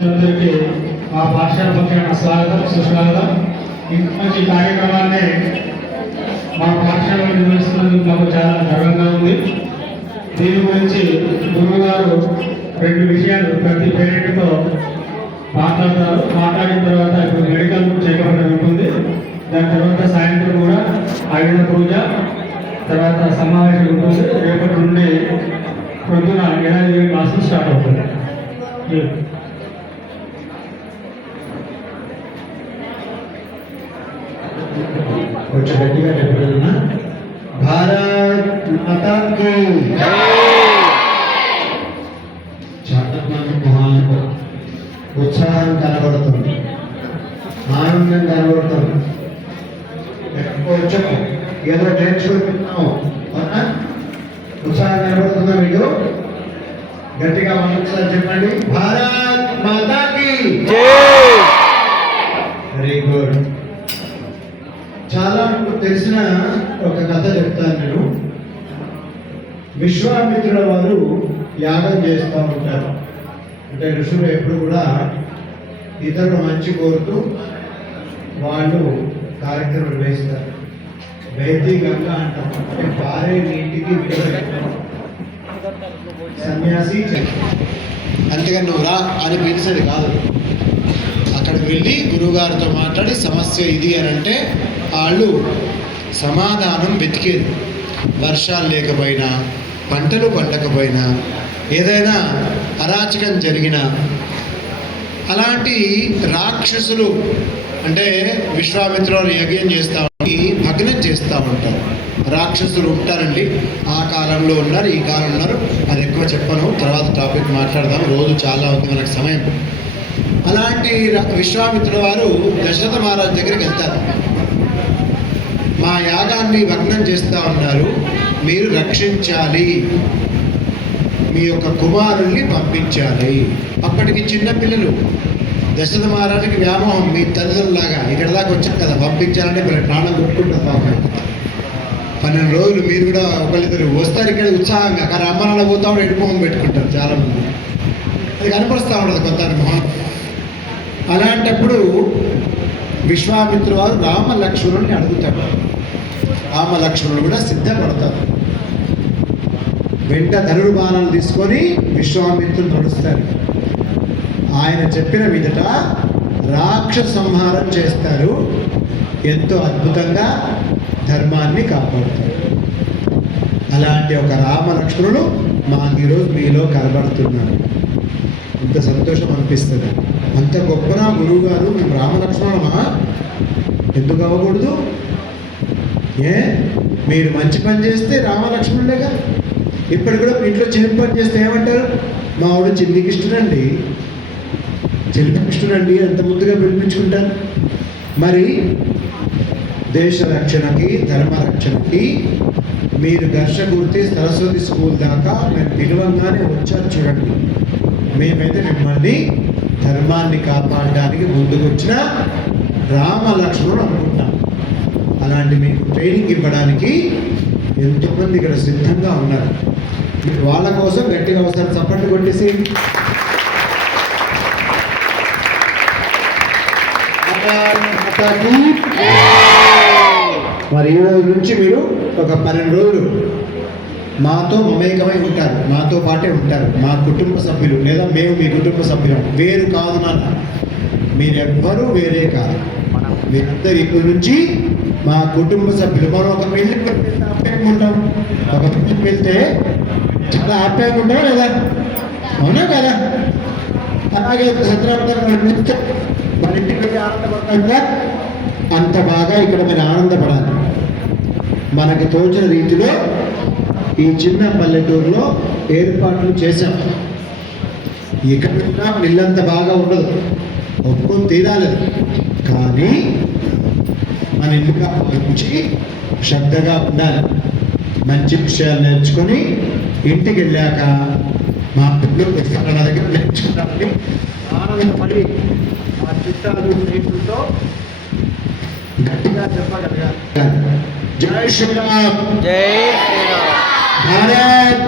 అందరికీ మా పాఠశాల పక్షాన స్వాగతం సుస్వాగతం. ఇంత మంచి కార్యక్రమాన్ని మా పాఠశాలలో నిర్వహిస్తున్నందుకు మాకు చాలా గర్వంగా ఉంది. దీని గురించి గురువు గారు 2 విషయాలు ప్రతి పేరెంట్తో మాట్లాడతారు. మాట్లాడిన తర్వాత ఇప్పుడు మెడికల్ చెకప్ ఉంటుంది. దాని తర్వాత సాయంత్రం కూడా ఆయుధ పూజ తర్వాత సమావేశం ఉంటుంది. రేపటి నుండి పొద్దున 8 క్లాసులు స్టార్ట్ అవుతుంది. కొంచెం గట్టిగా చెప్తున్నా. భారత్ మాతా కీ చాలా మంది మొహాలకు ఉత్సాహం కనబడుతుంది, ఆనందం కనబడుతుంది. కొంచెం ఏదో నేర్చుకుంటున్నాము, ఉత్సాహం కనబడుతుందా మీకు? గట్టిగా ఒకసారి చెప్పండి, భారత్ మాతా కీ జై. Very good. చాలా తెలిసిన ఒక కథ చెప్తాను నేను. విశ్వామిత్రుల వారు యాగం చేస్తూ ఉంటారు. అంటే ఋషులు ఎప్పుడు కూడా ఇతరులు మంచి కోరుతూ వాళ్ళు కార్యక్రమం నిర్వహిస్తారు. వేది గంగ అంటాం, అంటే పారే నీటికి సన్యాసి అంతేగాని నువ్వు రా అని పిలిచేది కాదు. అక్కడికి వెళ్ళి గురువుగారితో మాట్లాడి సమస్య ఇది అని అంటే వాళ్ళు సమాధానం వెతికేది. వర్షాలు లేకపోయినా, పంటలు పండకపోయినా, ఏదైనా అరాచకం జరిగినా, అలాంటి రాక్షసులు అంటే విశ్వామిత్రులు యజ్ఞం చేస్తూ ఉండి భగ్నం చేస్తూ ఉంటారు. రాక్షసులు ఉంటారండి. ఆ కాలంలో ఉన్నారు, ఈ కాలంలో ఉన్నారు. అది ఎక్కువ చెప్పను, తర్వాత టాపిక్ మాట్లాడదాం. రోజు చాలా ఉంది మనకు సమయం. అలాంటి విశ్వామిత్రుల వారు దశరథ మహారాజు దగ్గరికి వెళ్తారు. మా యాగాన్ని భగ్నం చేస్తూ ఉన్నారు, మీరు రక్షించాలి, మీ యొక్క కుమారుల్ని పంపించాలి. అప్పటికి చిన్నపిల్లలు. దశరథ మహారాజుకి వ్యామోహం, మీ తల్లిదండ్రులాగా ఇక్కడ దాకా వచ్చారు కదా, పంపించాలంటే మీరు ప్రాణం కొట్టుకుంటారు పాపం. 12 రోజులు మీరు కూడా ఒకళ్ళిద్దరు వస్తారు ఇక్కడ ఉత్సాహంగా, కానీ అమ్మనాన్న పోతా ఎడుమోహం పెట్టుకుంటారు చాలామంది. అది కనపరుస్తూ ఉంటుంది కొంత మొహం. అలాంటప్పుడు విశ్వామిత్రుడు వారు రామ లక్ష్మణుని అడుగుతాడు. రామ లక్ష్మణుడు కూడా సిద్ధపడతారు. వెంట ధనుడు బాణాలు తీసుకొని విశ్వామిత్రుడు నడుస్తారు. ఆయన చెప్పిన మీదట రాక్షస సంహారం చేస్తారు. ఎంతో అద్భుతంగా ధర్మాన్ని కాపాడుతారు. అలాంటి ఒక రామ లక్ష్మణుడు మాకు ఈరోజు మీలో కనబడుతున్నారు. అంత సంతోషం అనిపిస్తుంది. అంత గొప్పనా గురువు గారు, మేము రామలక్ష్మణమా? ఎందుకు అవ్వకూడదు? మీరు మంచి పని చేస్తే రామలక్ష్మణుడేగా. ఇప్పుడు కూడా ఇంట్లో చెల్లి పని చేస్తే ఏమంటారు? మా ఆవిడ చెల్లికిష్టుడండి, చెల్లికిష్టుడండి అంత ముద్దుగా పిలిపించుకుంటారు. మరి దేశ రక్షణకి, ధర్మ రక్షణకి మీరు ఘర్షకుర్తి సరస్వతి స్కూల్ దాకా మేము పిలవంగానే వచ్చారు చూడండి. మేమైతే మిమ్మల్ని ధర్మాన్ని కాపాడడానికి ముందుకు వచ్చిన రామ లక్ష్మణుడు అనుకుంటాం. అలాంటి మీకు ట్రైనింగ్ ఇవ్వడానికి ఎంతోమంది ఇక్కడ సిద్ధంగా ఉన్నారు. వాళ్ళ కోసం గట్టిగా ఒకసారి చప్పట్లు కొట్టేసి మరి ఈ రోజు నుంచి మీరు ఒక 12 రోజులు మాతో మమేకమై ఉంటారు, మాతో పాటే ఉంటారు. మా కుటుంబ సభ్యులు, లేదా మేము మీ కుటుంబ సభ్యులు. వేరు కాదు నాన్న, మీరెవ్వరూ వేరే కాదు. మీరందరూ ఇప్పటి నుంచి మా కుటుంబ సభ్యులు. మనం ఒక పెళ్లి ఆప్యాయంగా ఉంటాం. ఒక పెళ్లికి వెళ్తే చాలా ఆప్యాయంగా ఉంటాం లేదా? అవునా కదా? అలాగే సత్రావతారం మన ఇంటికి వెళ్ళి ఆనందపడతాం కదా, అంత బాగా ఇక్కడ మీరు ఆనందపడాలి. మనకి తోచిన రీతిలో ఈ చిన్న పల్లెటూరులో ఏర్పాట్లు చేశాం. ఇక్కడ ఇల్లంత బాగా ఉండదు, ఒప్పుకొని తీరాలి. కానీ మన ఇల్లుగా మంచి శ్రద్ధగా ఉండాలి. మంచి విషయాలు నేర్చుకొని ఇంటికి వెళ్ళాక మా పిల్లలు నా దగ్గర నేర్చుకుంటామని ఆనందపడి మా చుట్టాలు స్నేహితులతో గట్టిగా చెప్పగలిగారు. జై శ్రీరామ్, జై శ్రీరామ్. భారత్